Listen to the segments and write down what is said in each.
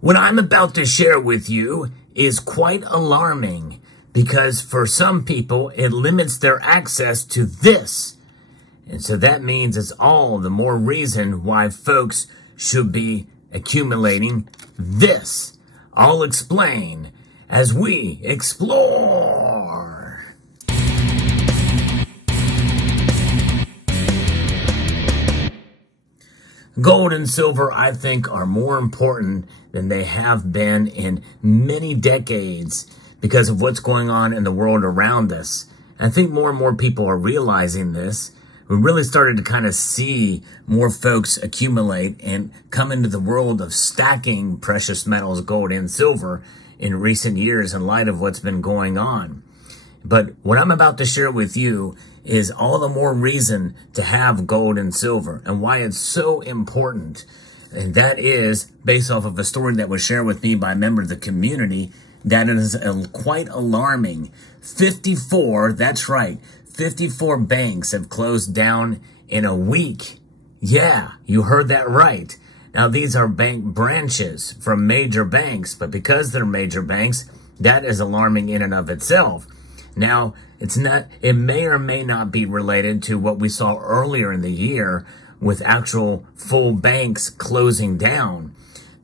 What I'm about to share with you is quite alarming because for some people, it limits their access to this. And so that means it's all the more reason why folks should be accumulating this. I'll explain as we explore. Gold and silver, I think, are more important than they have been in many decades because of what's going on in the world around us. I think more and more people are realizing this. We really started to kind of see more folks accumulate and come into the world of stacking precious metals, gold and silver, in recent years in light of what's been going on. But what I'm about to share with you is all the more reason to have gold and silver and why it's so important. And that is based off of a story that was shared with me by a member of the community that is quite alarming. 54, that's right, 54 banks have closed down in a week. Yeah, you heard that right. Now, these are bank branches from major banks, but because they're major banks, that is alarming in and of itself. Now, it may or may not be related to what we saw earlier in the year with actual full banks closing down.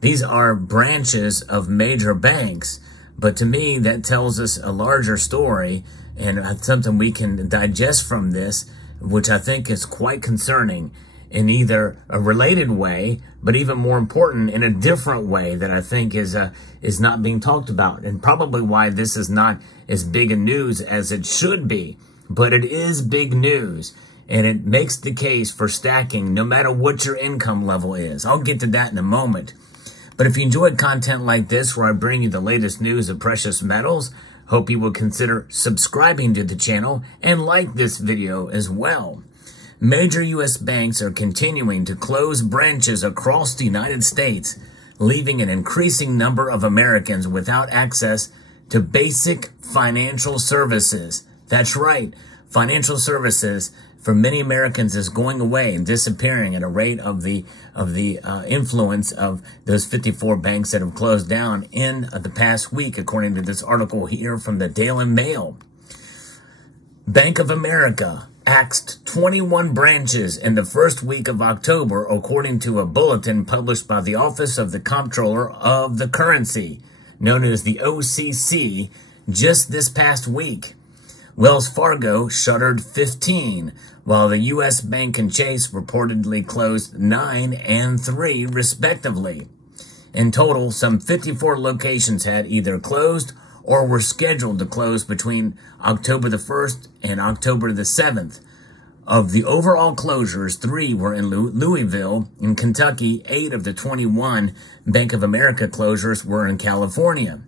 These are branches of major banks, but to me, that tells us a larger story and something we can digest from this, which I think is quite concerning in either a related way, but even more important, in a different way that I think is not being talked about, and probably why this is not as big a news as it should be. But it is big news, and it makes the case for stacking no matter what your income level is. I'll get to that in a moment. But if you enjoyed content like this, where I bring you the latest news of precious metals, hope you will consider subscribing to the channel and like this video as well. Major U.S. banks are continuing to close branches across the United States, leaving an increasing number of Americans without access to basic financial services. That's right, financial services for many Americans is going away and disappearing at a rate of the influence of those 54 banks that have closed down in the past week, according to this article here from the Daily Mail. Bank of America axed 21 branches in the first week of October, according to a bulletin published by the Office of the Comptroller of the Currency, known as the OCC, just this past week. Wells Fargo shuttered 15, while the U.S. Bank and Chase reportedly closed 9 and 3, respectively. In total, some 54 locations had either closed or were scheduled to close between October the 1st and October the 7th. Of the overall closures, 3 were in Louisville. In Kentucky, 8 of the 21 Bank of America closures were in California.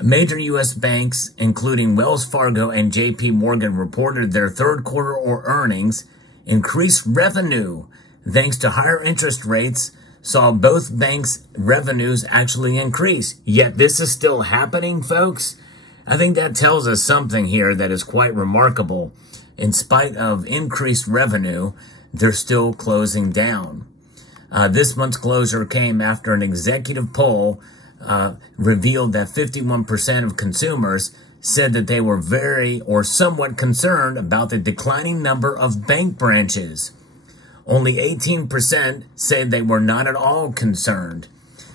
Major U.S. banks, including Wells Fargo and J.P. Morgan, reported their third quarter earnings increased revenue thanks to higher interest rates, saw both banks' revenues actually increase. Yet this is still happening, folks. I think that tells us something here that is quite remarkable. In spite of increased revenue, they're still closing down. This month's closure came after an executive poll revealed that 51% of consumers said that they were very or somewhat concerned about the declining number of bank branches. Only 18% said they were not at all concerned.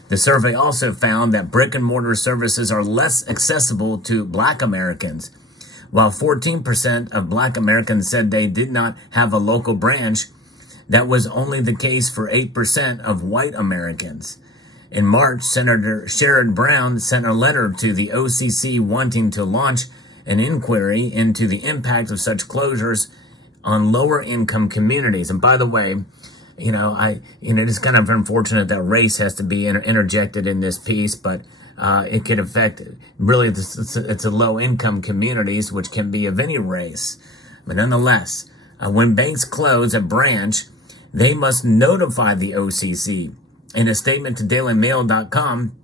The survey also found that brick-and-mortar services are less accessible to Black Americans. While 14% of Black Americans said they did not have a local branch, that was only the case for 8% of white Americans. In March, Senator Sherrod Brown sent a letter to the OCC wanting to launch an inquiry into the impact of such closures on lower income communities. And by the way, it's kind of unfortunate that race has to be interjected in this piece, but it could affect, really, it's a low income communities, which can be of any race. But nonetheless, when banks close a branch, they must notify the OCC. In a statement to DailyMail.com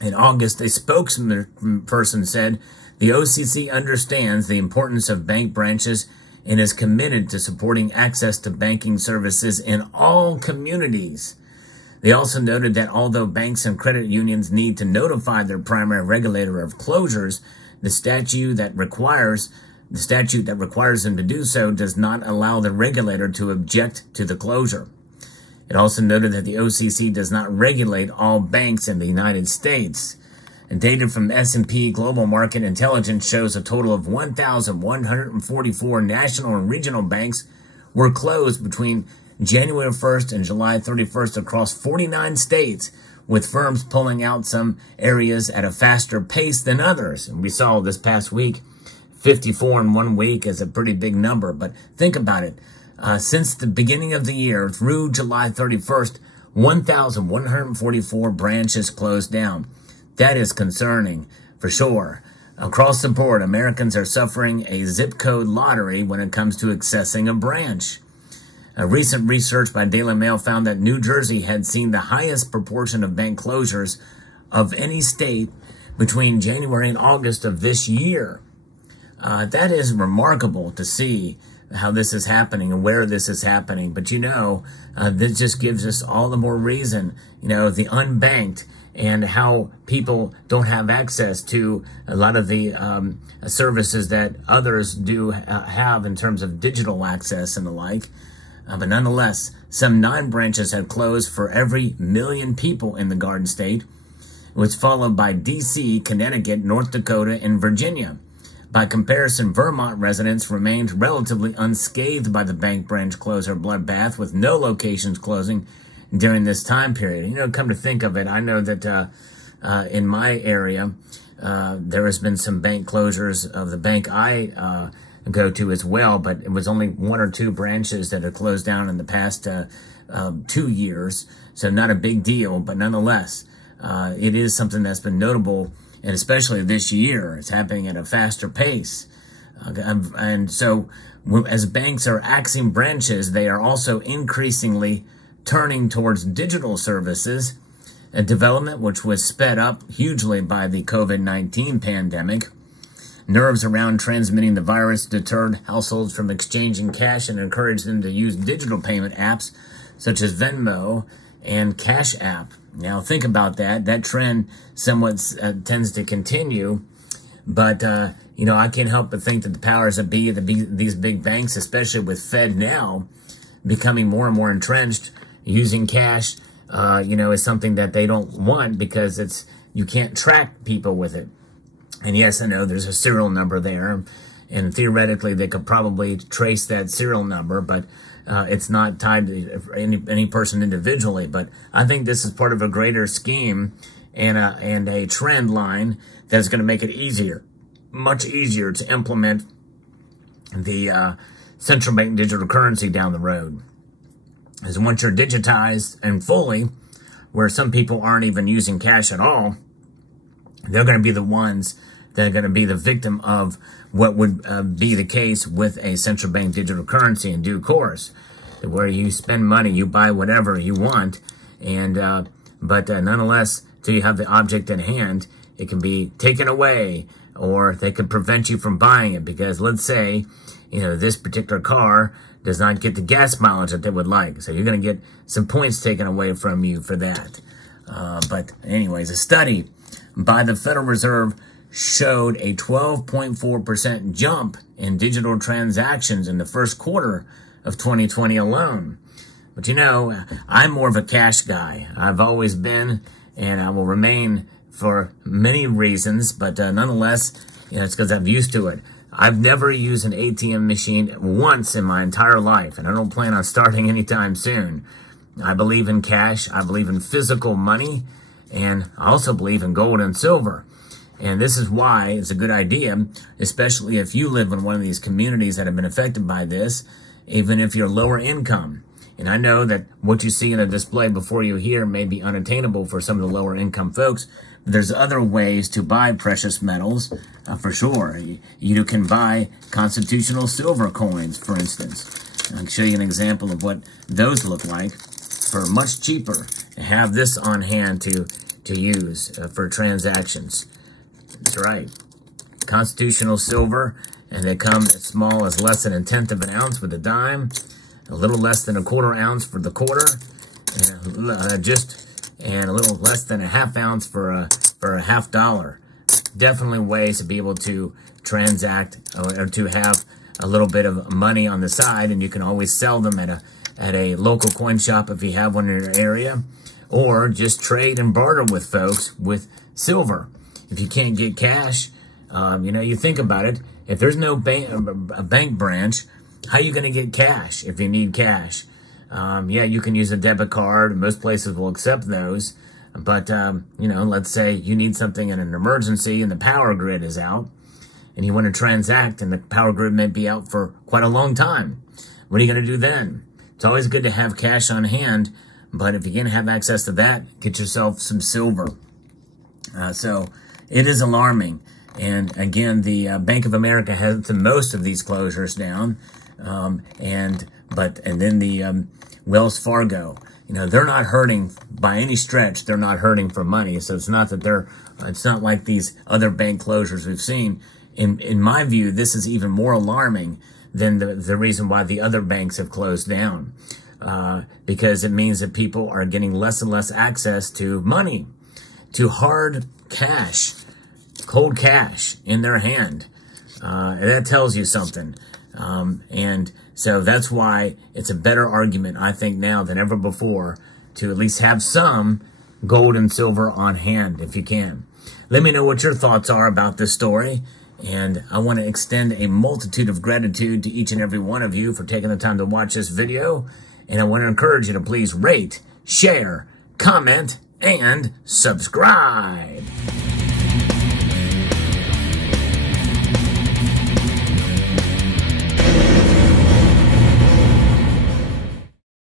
in August, a spokesperson said, the OCC understands the importance of bank branches and is committed to supporting access to banking services in all communities. They also noted that although banks and credit unions need to notify their primary regulator of closures, the statute that requires them to do so does not allow the regulator to object to the closure. It also noted that the OCC does not regulate all banks in the United States. And data from S&P Global Market Intelligence shows a total of 1,144 national and regional banks were closed between January 1st and July 31st across 49 states, with firms pulling out some areas at a faster pace than others. And we saw this past week, 54 in 1 week is a pretty big number. But think about it. Since the beginning of the year through July 31st, 1,144 branches closed down. That is concerning for sure. Across the board, Americans are suffering a zip code lottery when it comes to accessing a branch. A recent research by Daily Mail found that New Jersey had seen the highest proportion of bank closures of any state between January and August of this year. That is remarkable to see how this is happening and where this is happening. But this just gives us all the more reason, the unbanked and how people don't have access to a lot of the services that others do have in terms of digital access and the like. But nonetheless, some 9 branches have closed for every 1 million people in the Garden State. It was followed by D.C., Connecticut, North Dakota, and Virginia. By comparison, Vermont residents remained relatively unscathed by the bank branch closure bloodbath, with no locations closing during this time period. Come to think of it, I know that in my area, there has been some bank closures of the bank I go to as well, but it was only 1 or 2 branches that have closed down in the past 2 years, so not a big deal, but nonetheless, it is something that's been notable. And especially this year, it's happening at a faster pace. And so as banks are axing branches, they are also increasingly turning towards digital services, a development which was sped up hugely by the COVID-19 pandemic. Nerves around transmitting the virus deterred households from exchanging cash and encouraged them to use digital payment apps such as Venmo and Cash App. Now, think about that. That trend somewhat tends to continue. But, I can't help but think that the powers that be, these big banks, especially with Fed now becoming more and more entrenched, using cash, is something that they don't want because you can't track people with it. And yes, I know there's a serial number there. And theoretically, they could probably trace that serial number, but it's not tied to any person individually. But I think this is part of a greater scheme and a trend line that's going to make it easier, much easier to implement the central bank digital currency down the road. As once you're digitized and fully, where some people aren't even using cash at all, they're going to be the ones that are going to be the victim of what would be the case with a central bank digital currency in due course, where you spend money, you buy whatever you want, and but nonetheless, till you have the object in hand, it can be taken away, or they could prevent you from buying it because, let's say, this particular car does not get the gas mileage that they would like, so you're going to get some points taken away from you for that. But anyways, a study by the Federal Reserve showed a 12.4% jump in digital transactions in the first quarter of 2020 alone. But I'm more of a cash guy. I've always been, and I will remain for many reasons, but nonetheless, it's because I'm used to it. I've never used an ATM machine once in my entire life, and I don't plan on starting anytime soon. I believe in cash, I believe in physical money, and I also believe in gold and silver. And this is why it's a good idea, especially if you live in one of these communities that have been affected by this, even if you're lower income. And I know that what you see in a display before you here may be unattainable for some of the lower income folks, but there's other ways to buy precious metals, for sure. You can buy constitutional silver coins, for instance. I can show you an example of what those look like for much cheaper. Have this on hand to use for transactions. That's right. Constitutional silver, and they come as small as less than 1/10 of an ounce with a dime, a little less than 1/4 ounce for the quarter, and a little less than a half ounce for a $0.50. Definitely ways to be able to transact or to have a little bit of money on the side, and you can always sell them at a local coin shop if you have one in your area, or just trade and barter with folks with silver. If you can't get cash, you think about it. If there's no a bank branch, how are you going to get cash if you need cash? You can use a debit card. Most places will accept those. But, let's say you need something in an emergency and the power grid is out and you want to transact and the power grid may be out for quite a long time. What are you going to do then? It's always good to have cash on hand, but if you're going to have access to that, get yourself some silver. So it is alarming. And again, the Bank of America has the most of these closures down. And then the Wells Fargo, they're not hurting by any stretch. They're not hurting for money. So it's not that it's not like these other bank closures we've seen. In my view, this is even more alarming than the reason why the other banks have closed down. Because it means that people are getting less and less access to money, to hard cash, cold cash in their hand. That tells you something. And so that's why it's a better argument, I think, now than ever before to at least have some gold and silver on hand if you can. Let me know what your thoughts are about this story. And I want to extend a multitude of gratitude to each and every one of you for taking the time to watch this video. And I want to encourage you to please rate, share, comment, and subscribe.